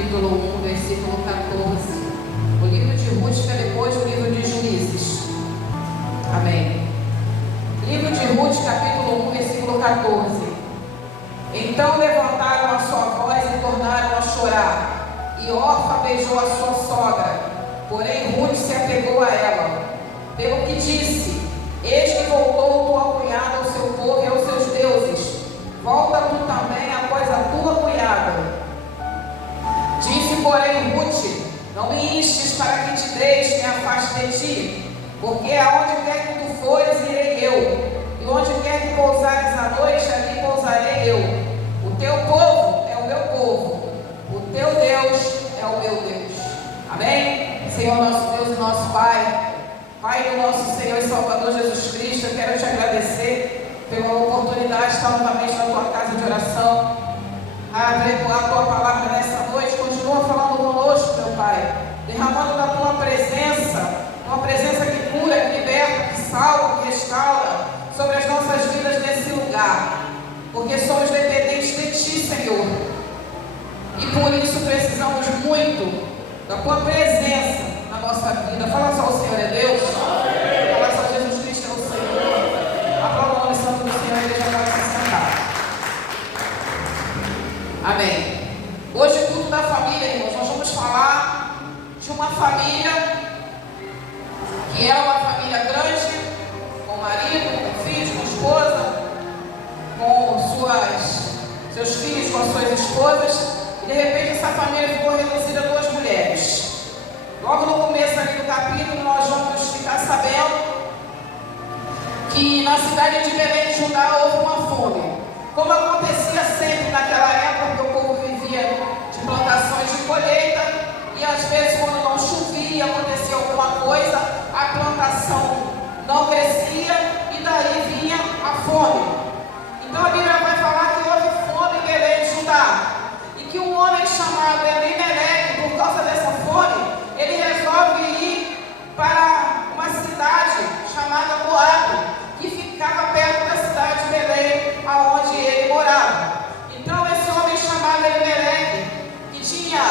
capítulo 1, versículo 14. O livro de Ruth fica depois do livro de Juízes. Amém. Livro de Ruth, capítulo 1, versículo 14. Então levantaram a sua voz e tornaram a chorar. E Orfa beijou a sua sogra, porém Ruth se apegou a ela. Pelo que disse: eis que voltou tua cunhada ao seu povo e aos seus deuses. Volta tu também após a tua cunhada. Disse, porém, Ruth: não me instes para que te deixe, me afaste de ti, porque aonde quer que tu fores, irei eu, e onde quer que pousares à noite, ali pousarei eu. O teu povo é o meu povo, o teu Deus é o meu Deus. Amém? Senhor nosso Deus e nosso Pai, Pai do nosso Senhor e Salvador Jesus Cristo, eu quero te agradecer pela oportunidade de estar novamente na tua casa de oração, a apregoar a tua palavra nessa noite. Continua falando conosco, meu Pai, derramando da tua presença, uma presença que cura, que liberta, que salva, que restaura sobre as nossas vidas nesse lugar, porque somos dependentes de ti, Senhor, e por isso precisamos muito da tua presença na nossa vida. Fala só: o Senhor é Deus. Fala só: Jesus Cristo é o Senhor. Aplauda o nome santo do Senhor. A igreja pode se sentar. Amém. Hoje, culto da família, irmãos, nós vamos falar de uma família que era uma família grande, com marido, com filhos, com esposa, com seus filhos, com suas esposas, e de repente essa família ficou reduzida a 2 mulheres. Logo no começo ali do capítulo, nós vamos ficar sabendo que na cidade de Belém de Judá houve uma fome, como acontecia sempre naquela época, que o povo vivia de plantações de colheita, e às vezes quando não chovia, acontecia alguma coisa, a plantação não crescia, e daí vinha a fome. Então a Bíblia vai falar que houve fome em Belém de Judá, e que um homem chamado Elimeleque, por causa dessa fome, ele resolve ir para uma cidade chamada Moabe, que ficava perto da cidade de Belém, aonde ele morava. Então esse homem chamado Elimeleque, que tinha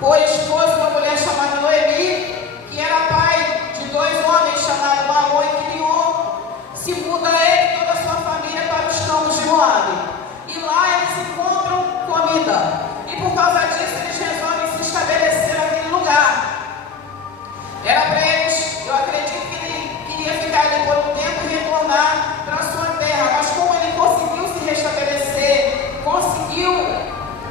por esposa uma mulher chamada Noemi, que era pai de 2 homens chamados Malom e Quilion, se muda ele e toda a sua família para os campos de Moabe. E lá eles encontram comida. E por causa disso eles resolvem se estabelecer naquele lugar. Era para eles, eu acredito que ele queria ficar ali por um tempo e retornar para a sua terra. Mas como ele conseguiu se restabelecer, conseguiu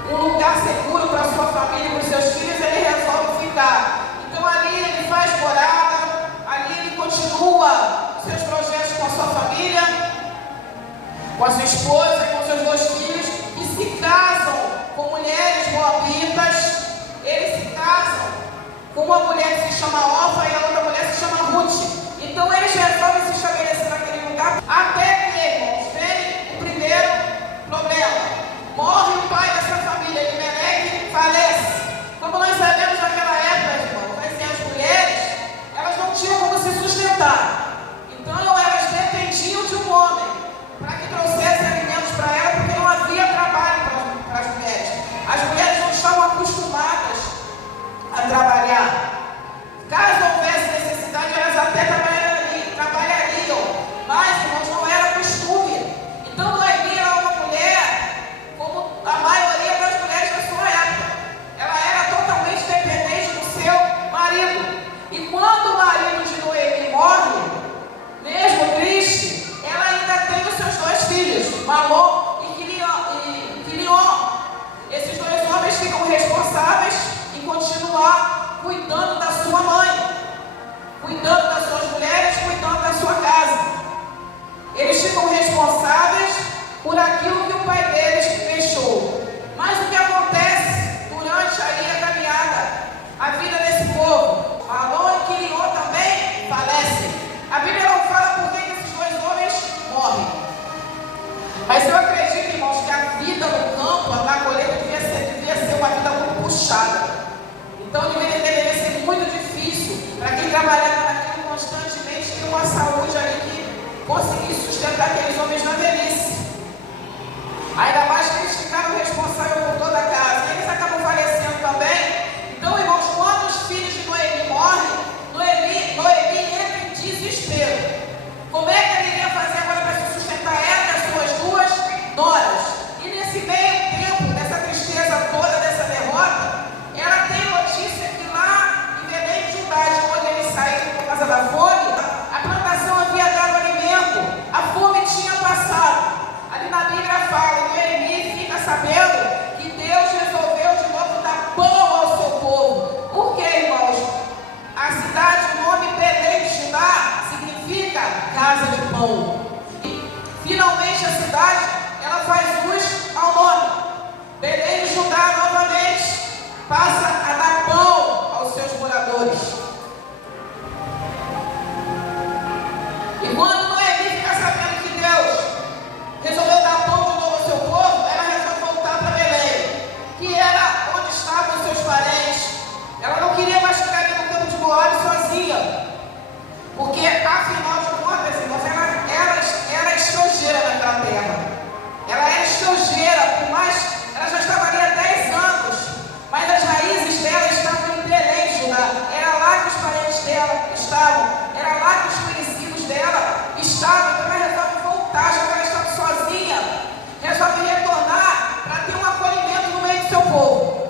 um lugar seguro para a sua família e para os seus filhos, ele resolve ficar. Então ali ele faz morada, ali ele continua seus projetos com a sua família, com a sua esposa e com seus 2 filhos, e se casam com mulheres moabitas. Eles se casam com uma mulher que se chama Orfa e a outra mulher se chama Ruth. Então eles resolvem se estabelecer naquele lugar, até que, irmãos, vem o primeiro problema. Morre o pai dessa família, Elimeleque, falece. Como nós sabemos naquela época, irmãos, as mulheres, elas não tinham como se sustentar. Então elas dependiam de um homem para que trouxesse alimentos para ela, porque não havia trabalho para as mulheres. As mulheres não estavam acostumadas a trabalhar. Caso houvesse necessidade, elas até trabalhariam, mas, irmãos, não era costume. Então Noemi era uma mulher, como a maioria das mulheres da sua época. Ela era totalmente dependente do seu marido. E quando o marido de Noemi morre, mesmo triste, ela ainda tem os seus 2 filhos, Malom e Quilion. Esses 2 homens ficam responsáveis em continuar cuidando da sua mãe, cuidando das suas mulheres, cuidando da sua casa. Eles ficam responsáveis por aquilo que o pai deles deixou. Mas o que acontece durante aí a caminhada, a vida desse povo? Malom e Quilion também falecem. A Bíblia não fala por que esses 2 homens morrem. Mas eu acredito, irmãos, que a vida no campo, na colheita, devia ser uma vida muito puxada. Então deveria ser muito difícil para quem trabalhava naquilo constantemente ter uma saúde ali que conseguisse sustentar aqueles homens na velhice. Ainda mais que eles ficaram responsáveis por toda a casa. E eles acabam falecendo pão. E, finalmente, a cidade, ela faz jus ao nome. Belém de Judá, novamente, passa a dar pão aos seus moradores. E quando Noemi fica sabendo que Deus resolveu dar pão de novo ao seu povo, ela resolve voltar para Belém, que era onde estavam os seus parentes. Ela não queria mais ficar ali no campo de Moabe sozinha, porque, afinal de contas, irmãos, ela era estrangeira naquela terra. Ela era estrangeira, por mais... Ela já estava ali há 10 anos, mas as raízes dela estavam em Belém, Judá. Era lá que os parentes dela estavam, era lá que os conhecidos dela estavam. Então ela resolve voltar, já que ela estava sozinha, resolve retornar para ter um acolhimento no meio do seu povo.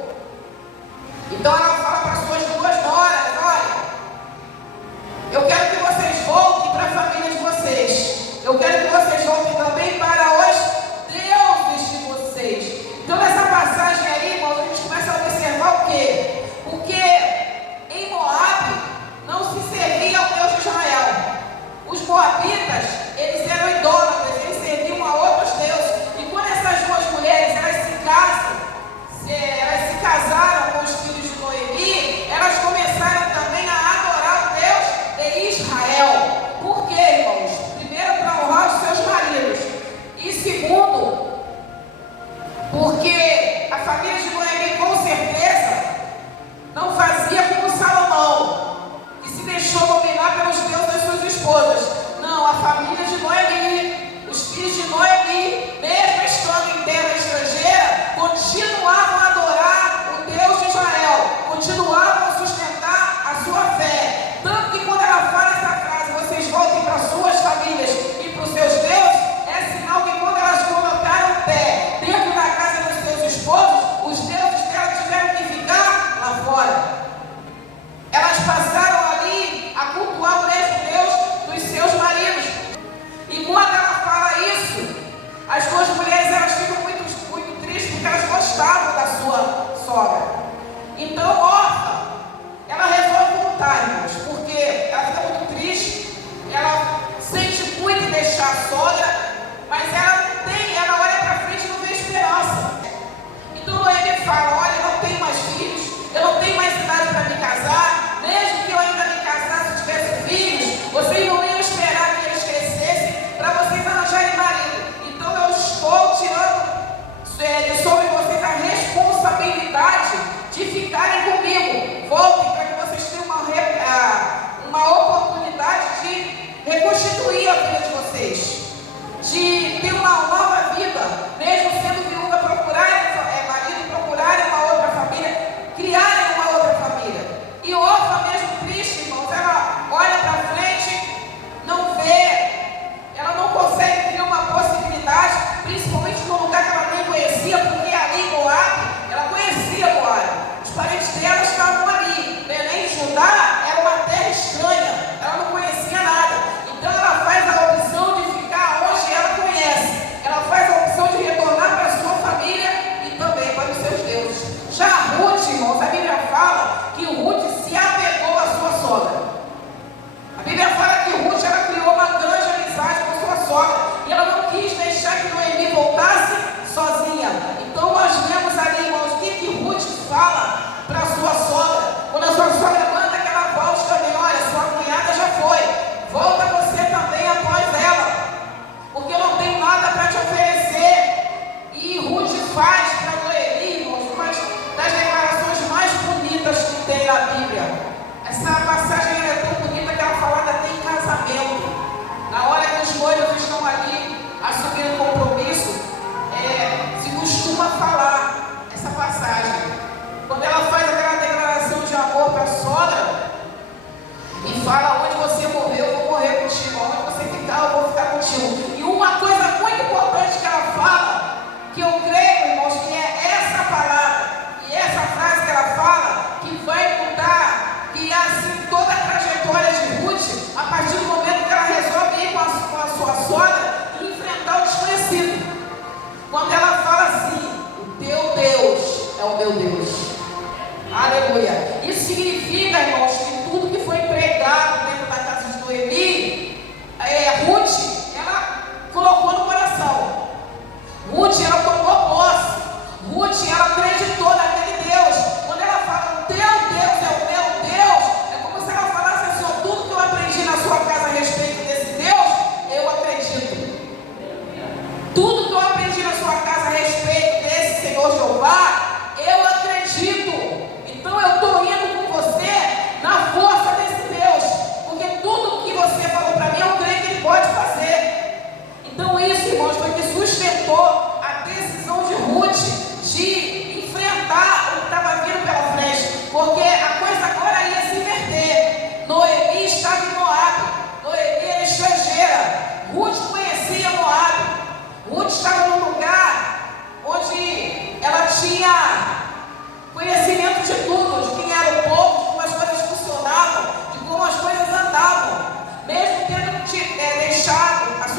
Então ela fala para as suas duas noras: olha, eu quero que vocês voltem para a família de vocês. Eu quero que vocês voltem também para os deuses de vocês. Então nessa passagem aí, irmãos, a gente começa a observar o quê? Porque em Moabe não se servia ao Deus de Israel. Os moabitas, eles eram idólatras, eles serviam a outros deuses. E quando essas duas mulheres, elas se casaram com os filhos de Noemi, elas começaram também a adorar o Deus de Israel. Por quê, irmãos? Primeiro, para honrar os seus maridos. E segundo, porque a família de Noemi, com certeza, não fazia como Salomão, que se deixou dominar pelos deuses das suas esposas. Não, a família de Noemi, os filhos de Noemi, mesmo estando em terra estrangeira, continuavam a adorar o Deus de Israel, continuavam a sustentar a sua fé. Tanto que quando ela fala essa frase, vocês voltem para suas famílias e para os seus deuses, é sinal que quando elas colocaram o pé dentro da casa dos seus esposos, os deuses dela tiveram que ficar lá fora. Elas passaram ali a cultuar o mesmo Deus dos seus maridos. E quando ela fala isso, as duas mulheres, elas ficam muito tristes, porque elas gostavam da sua sogra. Então, Orfa, ela resolve voltar, irmãos, porque ela fica muito triste, ela sente muito em deixar a sogra, mas ela olha para frente e não vê esperança. Então Noemi fala: olha, eu não tenho mais filhos, eu não tenho mais idade para me casar, mesmo que eu ainda me casasse e tivesse filhos, vocês não iam esperar que eles crescessem para vocês arranjarem marido. Então eu estou tirando sobre vocês a responsabilidade de ficarem comigo. Voltem para que vocês tenham uma oportunidade de reconstituir a vida de vocês, de ter uma nova vida, mesmo sendo viúva, procurarem marido, procurarem uma outra família, criarem uma outra família. E Orfa, mesmo triste, irmãos, ela olha para frente, não vê, ela não consegue ver uma possibilidade, principalmente num lugar que ela nem conhecia, porque ali em Moabe, ela conhecia Moabe, os parentes dela estavam ali. Belém de Judá era uma terra estranha, ela não conhecia nada. Então ela faz a opção de ficar onde ela conhece, ela faz a opção de retornar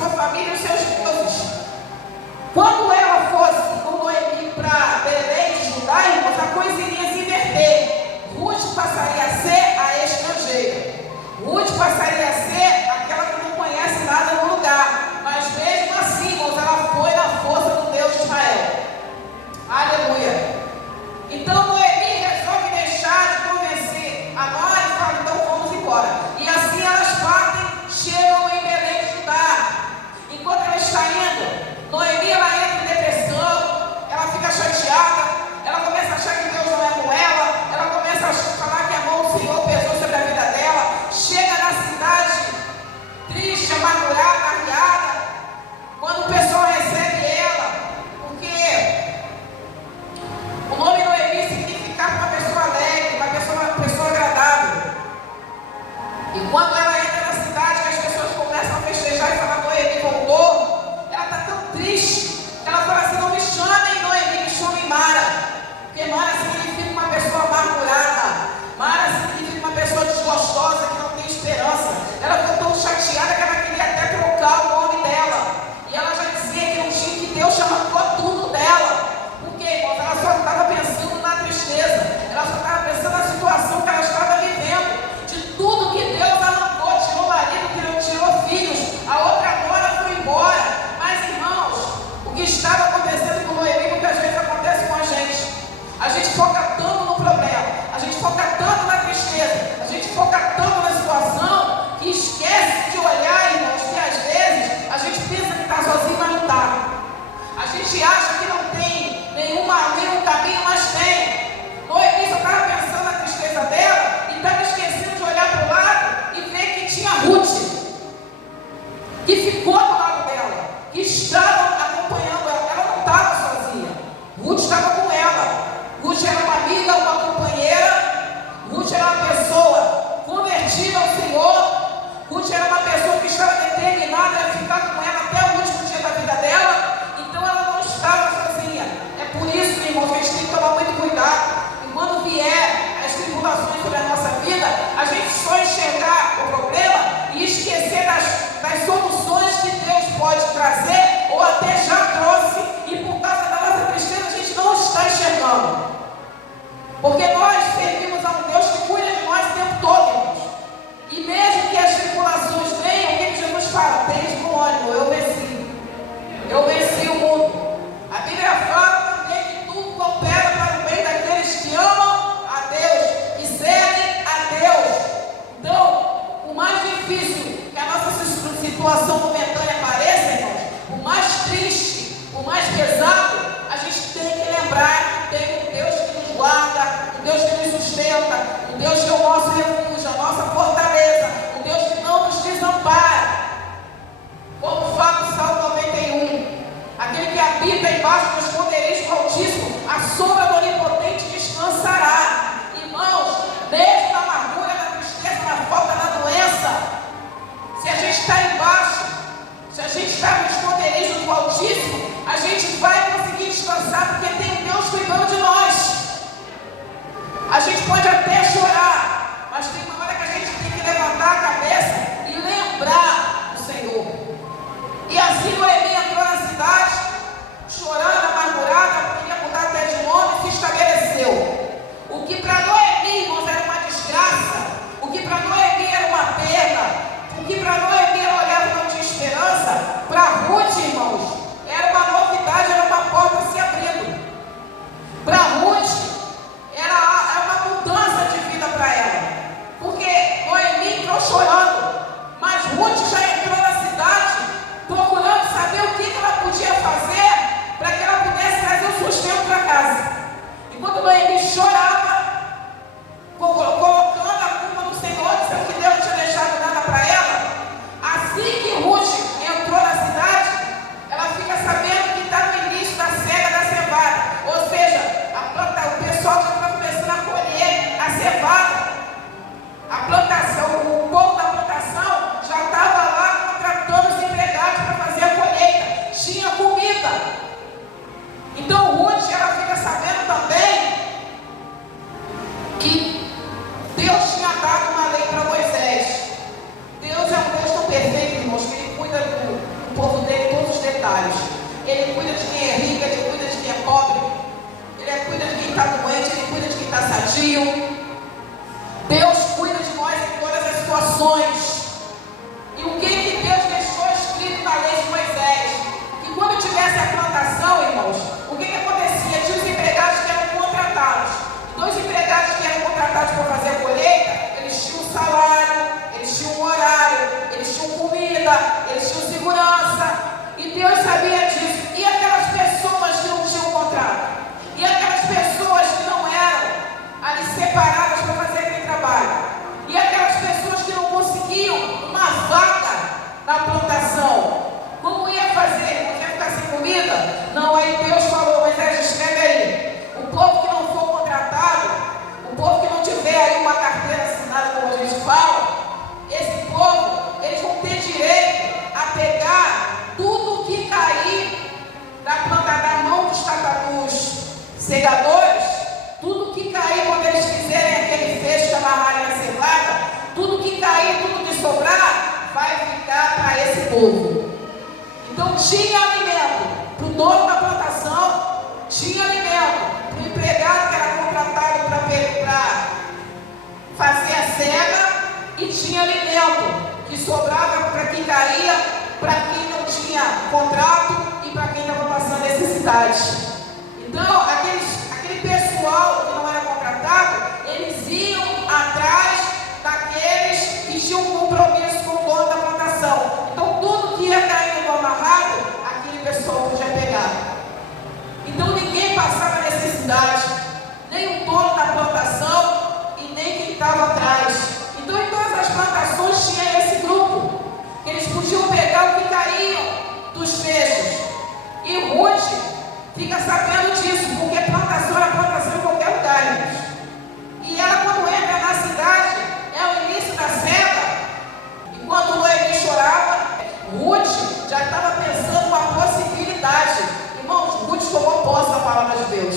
sua família e os seus deuses. Quando ela fosse com Noemi para Belém de Judá, irmãos, a coisa iria se inverter. Ruth passaria a ser a estrangeira. Ruth passaria a ser aquela que não conhece nada no lugar. Mas mesmo assim, irmãos, ela foi na força do Deus de Israel. Aleluia. Então Noemi resolve deixar de convencer a nora e fala, então vamos embora. E assim elas partem, chegam em Belém de Judá. Enquanto ela está indo, Noemi, ela entra em depressão, ela fica chateada, ela começa a achar que Deus não é com ela começa a falar que a mão do Senhor pesou sobre a vida dela, chega na cidade triste, amargurada, arriada, quando o pessoal recebe ela, porque o nome Noemi significava uma pessoa alegre, uma pessoa agradável. E quando ela entra na cidade, que as pessoas começam a festejar e falar, Noemi voltou, ela está tão triste, ela fala assim, não me chamem Noemi, me chamem Mara. Porque Mara significa uma pessoa amargurada. Mara significa uma pessoa desgostosa, que não tem esperança. Ela ficou tão chateada que ela queria até trocar o nome dela. E ela já dizia que não tinha, que Deus arrancou tudo dela. Por quê, irmãos? Ela só estava pensando na tristeza. Ela só estava pensando na situação que ela estava vivendo. De tudo que Deus arrancou, tirou o marido, tirou filhos. A outra nora foi embora. Mas, irmãos, o que estava acontecendo com Noemi muitas vezes acontece com a gente. A gente foca tanto no problema, a gente foca tanto na tristeza, a gente foca tanto na situação, que esquece de olhar, irmãos, que às vezes a gente pensa que está sozinho, mas não está. A gente acha que não tem nenhum caminho, mas tem. Noemi só estava pensando na tristeza dela e estava esquecendo de olhar para o lado e ver que tinha Ruth, que ficou do lado dela, que estava acompanhando ela. Ela não estava sozinha, Ruth estava com ela. Ruth era uma amiga, uma companheira. Ruth era uma pessoa convertida ao Senhor. Ruth era uma pessoa que estava determinada a ficar com ela até o último dia da vida dela. Então ela não estava sozinha. É por isso, irmãos, que a gente tem que tomar muito cuidado. E quando vier as tribulações sobre a nossa vida, a gente só enxergar o problema e esquecer das soluções que Deus pode trazer ou até já trouxe. E por causa da nossa tristeza, a gente não está enxergando. Porque nós servimos a um Deus que cuida de nós o tempo todo, irmãos. E mesmo que as tribulações venham, o que Jesus fala? Tens bom ânimo, eu venci. Eu venci o mundo. A Bíblia fala também que tudo coopera para o bem daqueles que amam a Deus, que servem a Deus. Então, o mais difícil que a nossa situação momentânea pareça, irmãos, o mais triste, o mais pesado, a gente tem que lembrar que tem um Deus que nos guarda, um Deus que nos sustenta, um Deus que é o nosso refúgio, a nossa fortaleza, um Deus que não nos desampara. Como fala o Salmo 91, aquele que habita embaixo dos esconderijos do Altíssimo, a sombra do Onipotente descansará. Irmãos, mesmo na amargura, na tristeza, na falta, na doença, se a gente está embaixo, se a gente está no esconderijo do Altíssimo, a gente vai conseguir descansar, porque tem Deus cuidando de nós. A gente pode até chorar, mas tem uma hora que a gente tem que levantar a cabeça e lembrar do Senhor. E assim Noemi entrou na cidade, chorando, amargurada, queria mudar até de nome e se estabeleceu. O que para Noemi, irmãos, era uma desgraça, o que para Noemi era uma perda, o que para Noemi ela olhava e não tinha esperança, para Ruth, irmãos, era uma novidade, era uma porta se abrindo. Para Ruth, era uma mudança de vida para ela. Porque Noemi entrou chorando, mas Ruth já entrou na cidade, procurando saber o que ela podia fazer para que ela pudesse trazer o sustento para casa. Enquanto Noemi chorava, colocando a culpa no Senhor, dizendo que Deus não tinha deixado nada para ela, assim que Ruth entrou na cidade, ela fica sabendo que está no início da cega da cevada. Ou seja, o pessoal já está começando a colher a cevada. A plantação, o povo da plantação já estava lá contratando os empregados para fazer a colheita. Tinha comida. Então Ruth, ela fica sabendo também trabalhos. Ele cuida de quem é rico, Ele cuida de quem é pobre, Ele cuida de quem está doente, Ele cuida de quem está sadio. Deus cuida de nós em todas as situações. E o que Deus deixou escrito na lei de Moisés? Que quando tivesse a plantação, irmãos, o que acontecia? Tinha os empregados que eram contratados. Então, os empregados que eram contratados para fazer a colheita, eles tinham um salário, eles tinham um horário, eles tinham comida, eles tinham segurança. E Deus sabia disso. E aquelas pessoas que não tinham contrato? E aquelas pessoas que não eram ali separadas para fazer aquele trabalho? E aquelas pessoas que não conseguiam uma vaga na plantação? Como ia fazer? Não ia ficar sem comida? Não, aí Deus falou, Moisés, escreve aí. O povo que não for contratado, o povo que não tiver aí uma carteira assinada, como a gente fala, esse povo, eles vão ter direito a pegar tudo que cair da planta da mão dos segadores, tudo que cair quando eles fizerem aquele fecho, amarrarem a cevada, tudo que cair, tudo que sobrar, vai ficar para esse povo. Então tinha alimento para o dono da plantação, tinha alimento para o empregado que era contratado para fazer a cega, e tinha alimento que sobrava para quem caía, para quem não tinha contrato e para quem estava passando necessidade. Então, aquele pessoal que não era contratado, eles iam atrás daqueles que tinham um compromisso com o dono da plantação. Então, tudo que ia cair no amarrado, aquele pessoal podia pegar. Então, ninguém passava necessidade, nem o dono da plantação e nem quem estava atrás. Então, em todas as plantações tinha esse grupo, que eles podiam pegar o que caíam dos fechos. E Ruth fica sabendo disso, porque plantação é plantação em qualquer lugar, irmãos. E ela, quando entra na cidade, é o início da cega. Enquanto Noemi chorava, Ruth já estava pensando uma possibilidade. Irmãos, Ruth tomou posse da palavra de Deus.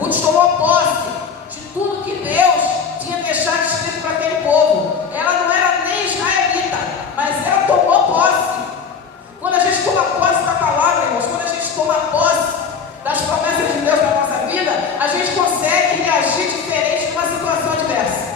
Ruth tomou posse de tudo que Deus tinha deixado escrito para aquele povo. Ela não era nem israelita, mas ela tomou posse. Quando a gente toma posse da palavra, irmãos, quando a gente toma posse das promessas de Deus na nossa vida, a gente consegue reagir diferente numa situação adversa.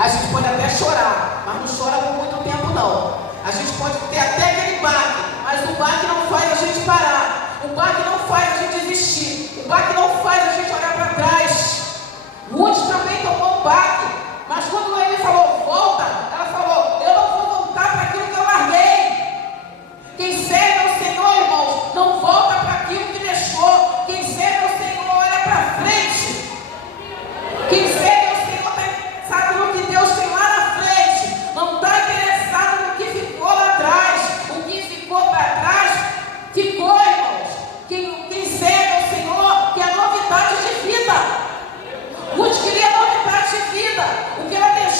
A gente pode até chorar, mas não chora por muito tempo não. A gente pode ter até aquele baque, mas o baque não faz a gente parar. O baque não faz a gente desistir. O baque não faz a gente olhar para trás. Ruth também tomou um baque, mas quando ele falou volta, ela falou, eu não vou voltar para aquilo que eu larguei. Quem serve ao Senhor, irmãos, não volta para aquilo que deixou. Quem serve ao Senhor olha para frente. Quem serve ao Senhor sabe no que Deus tem lá na frente, não está interessado no que ficou lá atrás. O que ficou para trás ficou, irmãos. Quem serve ao Senhor quer novidade de vida. Ruth queria novidade de vida. O que ela deixou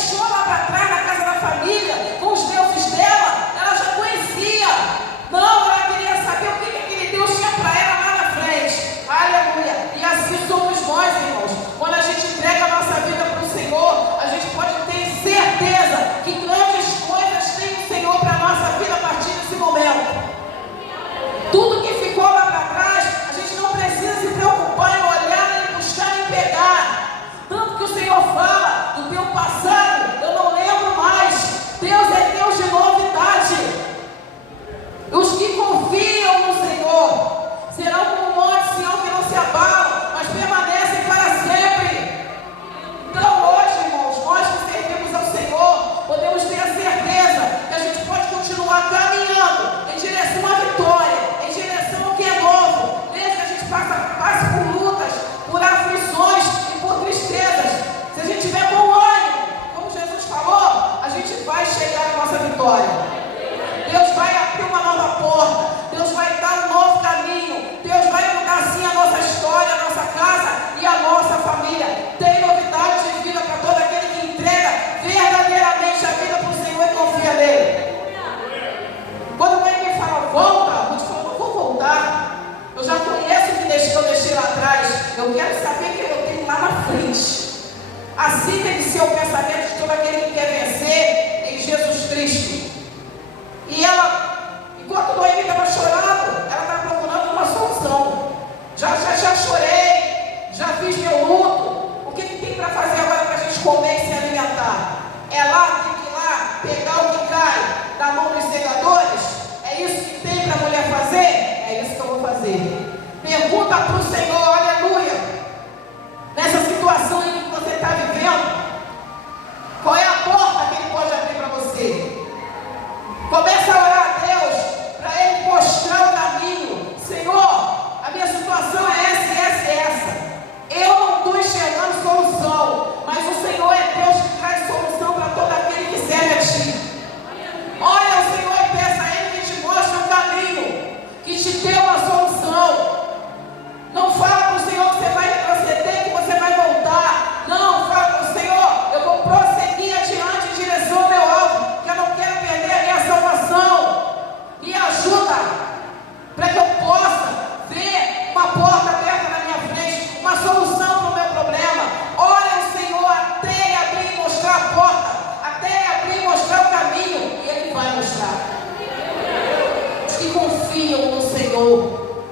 revidou.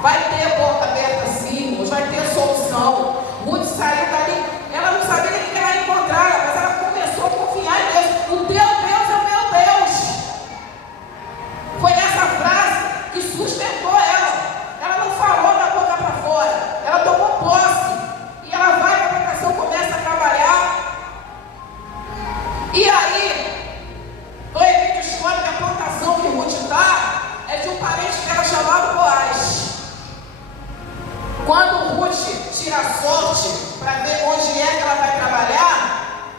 Vai ter porta aberta sim, vai ter solução. Ruth saiu dali, ela não sabia nem que ela ia encontrar, mas ela começou a confiar em Deus. O teu Deus é o meu Deus. Foi essa frase que sustentou ela. Ela não falou da boca para fora, ela tomou posse. E ela vai para a plantação, começa a trabalhar. E aí, Noemi descobre que a plantação que Ruth está é de um parente dela chamado Boaz. Quando Ruth tira a sorte para ver onde é que ela vai trabalhar,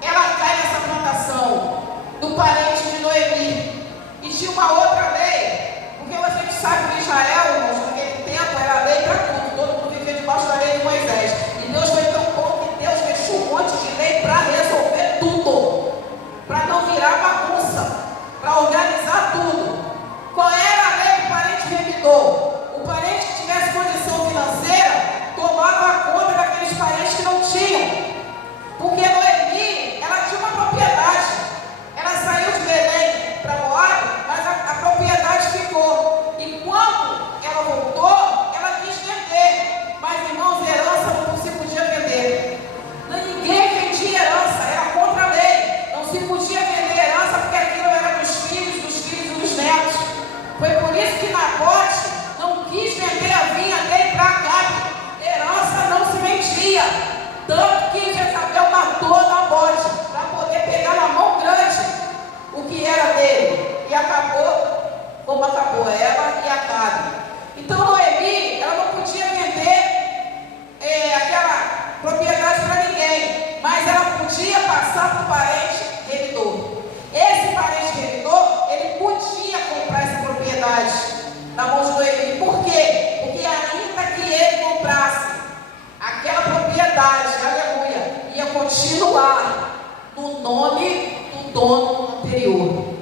ela cai nessa plantação do parente de Noemi. E tinha uma outra lei, porque a gente sabe que Israel, irmãos, naquele tempo era lei para tudo, todo mundo vivia debaixo da lei de Moisés. E Deus foi tão bom que Deus deixou um monte de lei para resolver tudo, para não virar bagunça, para organizar tudo. Qual era a lei do parente revidor? O parente que tivesse condição financeira tomava conta daqueles parentes que não tinham. Porque Noemi, ela tinha uma propriedade. Ela saiu de Belém para Moabe, mas a propriedade ficou. E quando ela voltou, ela quis vender. Mas, irmãos, herança não se podia vender. Ninguém vendia herança, era contra a lei. Não se podia vender herança porque aquilo era dos filhos e dos netos. Foi por isso que Nabote não quis vender a vinha dele para Acabe. Herança não se vendia. Tanto que Jezabel matou Nabote para poder pegar na mão grande o que era dele. E acabou como acabou ela e Acabe. Então Noemi, ela não podia vender aquela propriedade para ninguém, mas ela podia passar para o parente revidor. Esse parente revidor, ele podia comprar essa propriedade na mão de Noemi. Por quê? Porque ainda que ele comprasse aquela propriedade, aleluia, ia continuar no nome do dono anterior.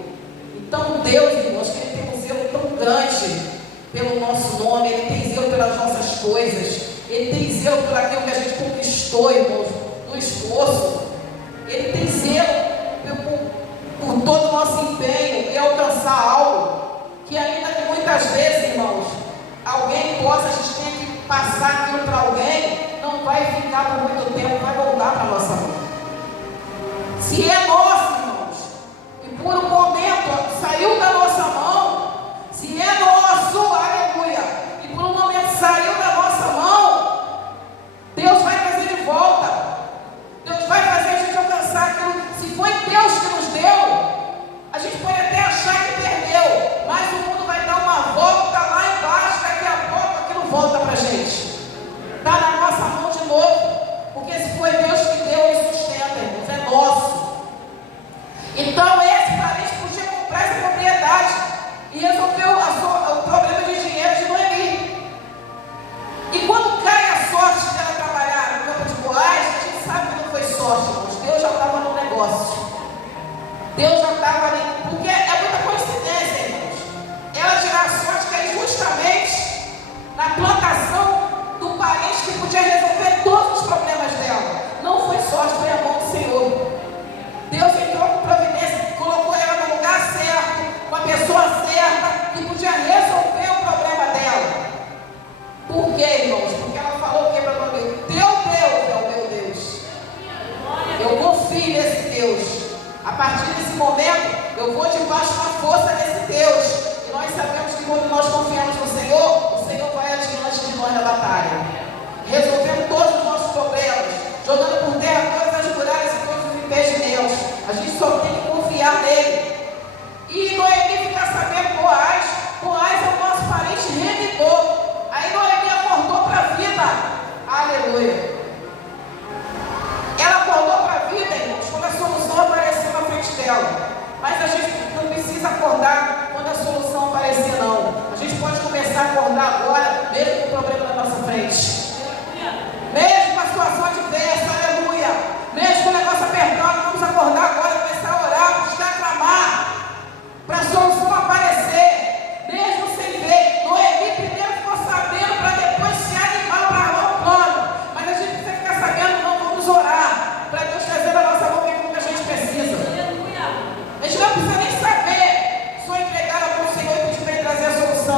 Então Deus, irmãos, que Ele tem um zelo tão grande pelo nosso nome, Ele tem zelo pelas nossas coisas, Ele tem zelo por aquilo que a gente conquistou, irmãos, no esforço. Ele tem zelo por todo o nosso empenho em alcançar algo que ainda que muitas vezes, irmãos, alguém possa, a gente tem que passar aquilo para alguém, não vai ficar por muito tempo, vai voltar para a nossa mão. Se é nosso, irmãos, e por um momento saiu da nossa mão, se é nosso, aleluia, e por um momento saiu da nossa mão, Deus vai trazer de volta. Deus vai fazer a gente alcançar aquilo. Se foi Deus que nos deu, a gente pode até achar que perdeu, mas o mundo vai dar uma volta lá embaixo, daqui a pouco aquilo volta para a gente. Está na nossa mão de novo, porque se foi Deus que deu, Ele sustenta, irmãos, é nosso. Então esse parente podia comprar essa propriedade e resolveu o problema de dinheiro de Noemi. E quando cai a sorte dela trabalhar no campo de Boaz, a gente sabe que não foi sorte, irmãos. Deus já estava no negócio. Deus já estava ali, porque é muita coincidência, irmãos. Ela tirar a sorte que é justamente na plantação do parente que podia resolver todos os problemas dela. Não foi sorte, foi a mão do Senhor. Deus entrou com providência, colocou ela no lugar certo, com a pessoa certa, que podia resolver o problema dela. Por quê, irmãos? Porque ela falou o que para Noemi? Teu Deus é o meu Deus. Eu confio nesse Deus. A partir desse momento, eu vou debaixo da força desse Deus. E nós sabemos que quando nós confiamos no Senhor, o Senhor vai adiante de nós na batalha, resolvendo todos os nossos problemas, jogando por terra todas as muralhas e todos os impedimentos. A gente só tem que confiar nele. E Noemi fica sabendo, Boaz é o nosso parente revidor. Aí Noemi acordou para a vida. Aleluia. Ela acordou para a vida, irmãos, quando a solução apareceu na frente dela. Mas a gente não precisa acordar quando a solução aparecer, não. A gente pode começar a acordar agora, mesmo com o problema na nossa frente. Mesmo com a situação adversa, aleluia. Mesmo com o negócio apertado, vamos acordar agora, começar a orar, buscar clamar, para a solução aparecer, mesmo sem ver. Noemi primeiro ficou sabendo, para depois se animar para armar um plano. Mas a gente precisa ficar sabendo, não, vamos orar, para Deus trazer da nossa mão aquilo que a gente precisa. A gente não precisa nem saber, só entregar a mão do Senhor e pedir para Ele trazer a solução.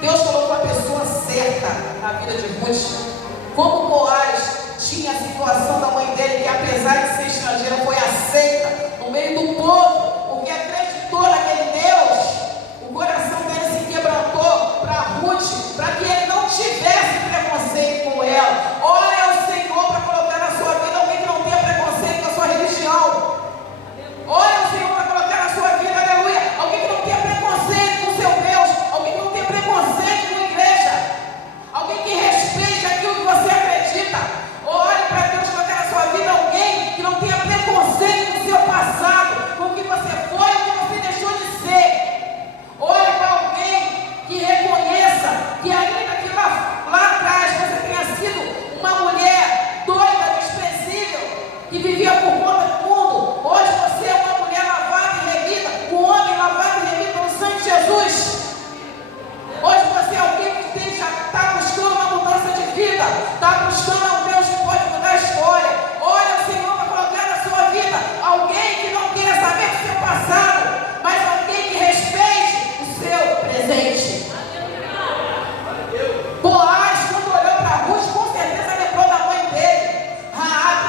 Deus colocou a pessoa certa na vida de Ruth. Como Boaz tinha a situação da mãe dele, que apesar de ser estrangeira, foi aceita no meio do povo, porque acreditou naquele Deus. O coração dele se quebrantou para Ruth, para que ele não tivesse preconceito com ela. Olha ao Senhor para colocar na sua vida alguém que não tenha preconceito com a sua religião. Olha ao Senhor para colocar na sua vida, aleluia, alguém que não tenha preconceito com o seu Deus, alguém que não tenha preconceito com a igreja, alguém que respeite aquilo que você acredita. Olhe para Deus colocar na sua vida alguém que não tenha preconceito com o seu passado, com o que você foi, o que você deixou de ser. Olhe para alguém que reconheça que ainda que lá atrás você tenha sido uma mulher doida, desprezível, que vivia por conta do mundo. Hoje você é uma mulher lavada e remida, um homem lavado e remido pelo sangue de Jesus. Hoje você é alguém que está buscando uma mudança de vida, está buscando um Deus que pode mudar a história. Olha o Senhor para colocar na sua vida alguém que não queira saber do seu passado, mas alguém que respeite o seu presente. Boaz, quando olhou para Ruth, com certeza lembrou da mãe dele, Raabe,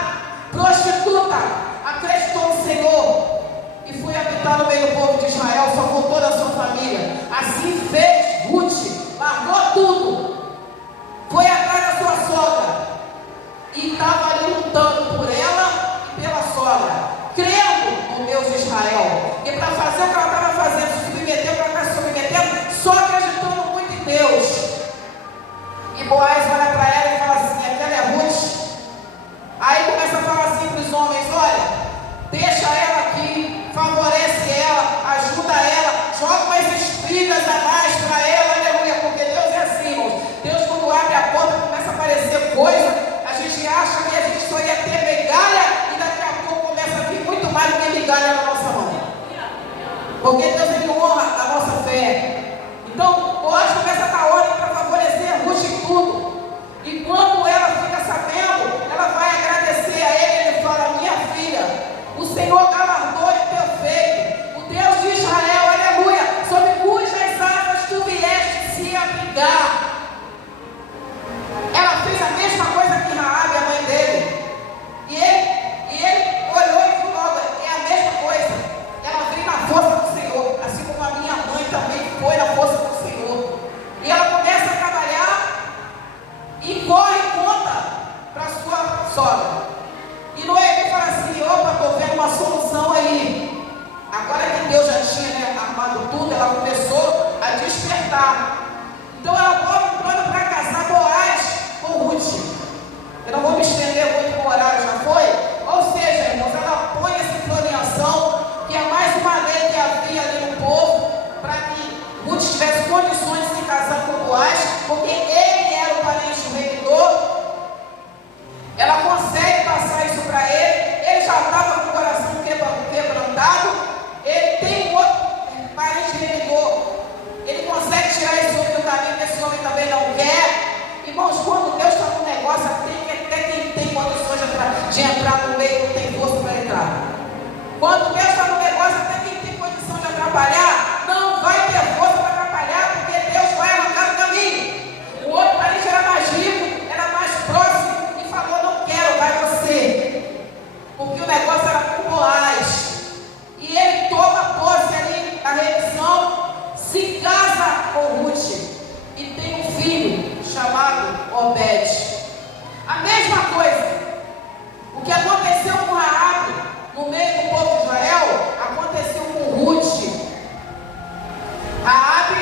prostituta, acreditou no Senhor e foi habitar no meio do povo de Israel, só com toda a sua família. Assim fez Ruth, largou tudo, foi atrás da sua sogra e estava ali lutando por ela e pela sogra, crendo no Deus de Israel. E para fazer o que ela estava fazendo, se submetendo, para estar se submetendo, só acreditando muito em Deus. E Boaz olha para ela e fala assim: aquela é Ruth. Aí começa a falar assim para os homens: olha, deixa ela aqui, favorece ela, ajuda ela, joga umas espigas a mais para ela, aleluia, porque Deus é assim, irmãos. Deus, quando abre a porta, começa a aparecer coisa, a gente acha que a gente só ia ter migalha e daqui a pouco começa a vir muito mais do que migalha na nossa mão. Porque Deus, ele honra a nossa fé. Então, Boaz começa a dar ordem para favorecer Ruth em tudo. E quando ela fica sabendo, ela vai agradecer a ele. Ele fala: minha filha, o Senhor galardou o teu feito, o Deus de Israel, aleluia, sobre cujas asas tu vieste se abrigar. Ela fez a mesma coisa que Raabe, a mãe dele. E ele olhou e falou: logo, é a mesma coisa. Ela veio na força do Senhor, assim como a minha mãe também foi na força do Senhor. E ela começa a trabalhar e corre conta para sua sogra. E Noemi fala assim: opa, estou vendo uma solução aí. Agora que Deus já tinha armado tudo, ela começou a despertar. Então ela bota um plano para casar Boaz com Ruth. Eu não vou me estender muito com o horário, já foi? Ou seja, irmãos, ela põe esse plano em ação, que é mais uma lei que havia ali no povo, para que Ruth tivesse condições de se casar com Boaz, porque ele era o parente remidor. Ela consegue passar isso para ele já estava com o coração quebrantado, ele tem um outro parente remidor, ele consegue tirar esse homem do caminho, que esse homem também não quer. Irmãos, quando Deus está no negócio, até quem tem condições de entrar no meio, não tem força para entrar. Quando Deus está no negócio, até quem tem condição de atrapalhar, não vai ter força para atrapalhar, porque Deus vai arrancar o caminho. O outro parente era mais rico, era mais próximo, e falou: não quero, vai você. Porque o negócio era com Boaz. E ele toma posse ali da remissão, se casa com Ruth e tem um filho chamado Obed. A mesma coisa. O que aconteceu com Raabe no meio do povo de Israel, aconteceu com Ruth. Raabe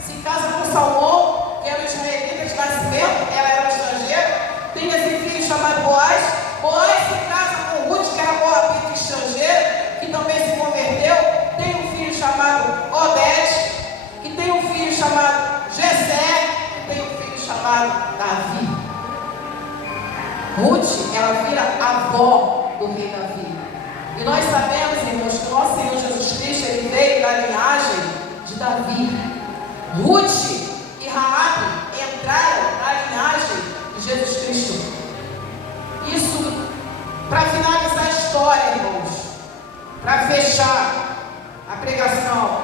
se casa com Salmão, que era um israelita de nascimento, ela era estrangeira, tem esse filho chamado Boaz. Boaz se casa com Ruth, que era moabita estrangeira, que também se converteu, tem um filho chamado Obed, que tem um filho chamado Jessé, que tem um filho chamado Davi. Ruth, ela vira avó do rei Davi. E nós sabemos, irmãos, que o nosso Senhor Jesus Cristo, ele veio da linhagem de Davi. Ruth e Raabe entraram na linhagem de Jesus Cristo. Isso, para finalizar a história, irmãos, para fechar a pregação,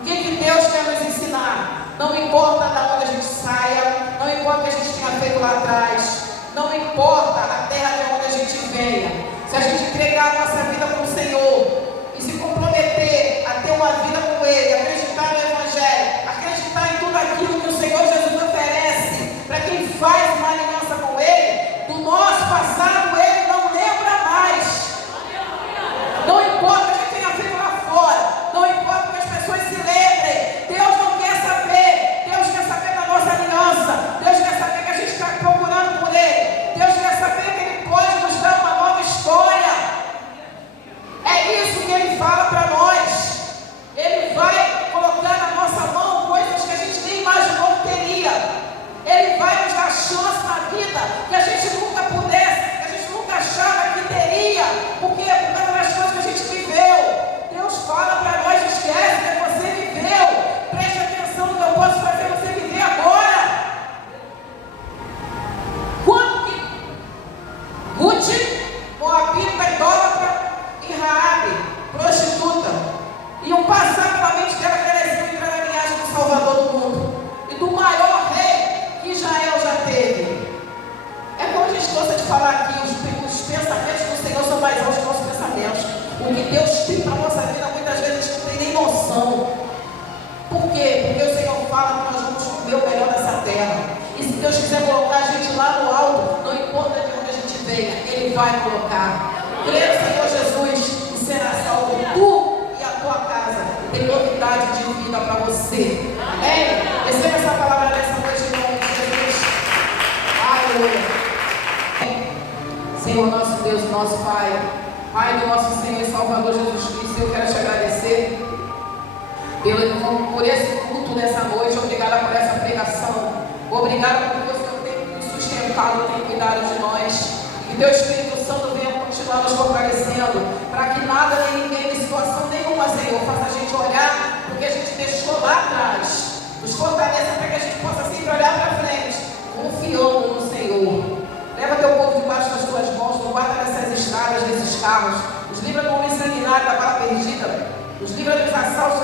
o que Deus quer nos ensinar? Não importa da lá atrás. Não importa a terra de onde a gente venha. Se a gente entregar a nossa vida para o Senhor e se comprometer a ter uma vida com Ele, acreditar no Evangelho, acreditar em tudo aquilo que o Senhor Jesus oferece para quem faz uma aliança com Ele, do nosso passado Ele não lembra mais. Não importa o que a gente tenha feito lá fora, não importa que as pessoas se lembrem, Deus não quer saber. Deus quer saber da nossa aliança. Deus quer saber que a gente está procurando por Ele. Deus quer saber que Ele pode nos dar uma nova história. É isso que Ele fala para nós. Ele vai colocar na nossa mão coisas que a gente nem imaginou que teria. Ele vai nos dar chance na vida que a gente nunca pudesse, que a gente nunca achava que teria. Por quê? Por causa das coisas que a gente viveu. Deus fala para nós, esquece que você viveu. Preste atenção no que eu posso fazer você viver agora. Quando que Ruth, moabita, idólatra, e Raabe, prostituta, iam passar pela mente dela que ela ia entrar na linhagem do Salvador do mundo e do maior rei que Israel já teve. É como a gente gosta de falar aqui, os pensamentos do Senhor são mais altos que os nossos pensamentos. O que Deus tem para a nossa vida, muitas vezes a gente não tem nem noção. Por quê? Porque o Senhor fala que nós vamos comer o melhor dessa terra. E se Deus quiser colocar a gente lá no alto, não importa de onde a gente venha, Ele vai colocar. Crê no Senhor Jesus e será salvo tu e a tua casa. Tem novidade de vida para você. Amém? Receba essa palavra nessa noite em nome de Jesus. Aleluia. Senhor, nosso Deus, nosso Pai, Pai do nosso Senhor e Salvador Jesus Cristo, eu quero te agradecer por esse culto nessa noite. Obrigada por essa pregação. Obrigada por Deus que eu tenho nos sustentado, tem cuidado de nós. Que Teu Espírito Santo venha continuar nos fortalecendo, para que nada nem ninguém, em situação nenhuma, Senhor, faça a gente olhar porque a gente deixou lá atrás. Nos fortaleça para que a gente possa sempre olhar para frente, confiando no Senhor. Leva Teu povo debaixo das Tuas mãos, não guarda nessas estradas, nesses carros. Nos livra do homem sanguinário, da bala perdida. Nos livra dos assaltos,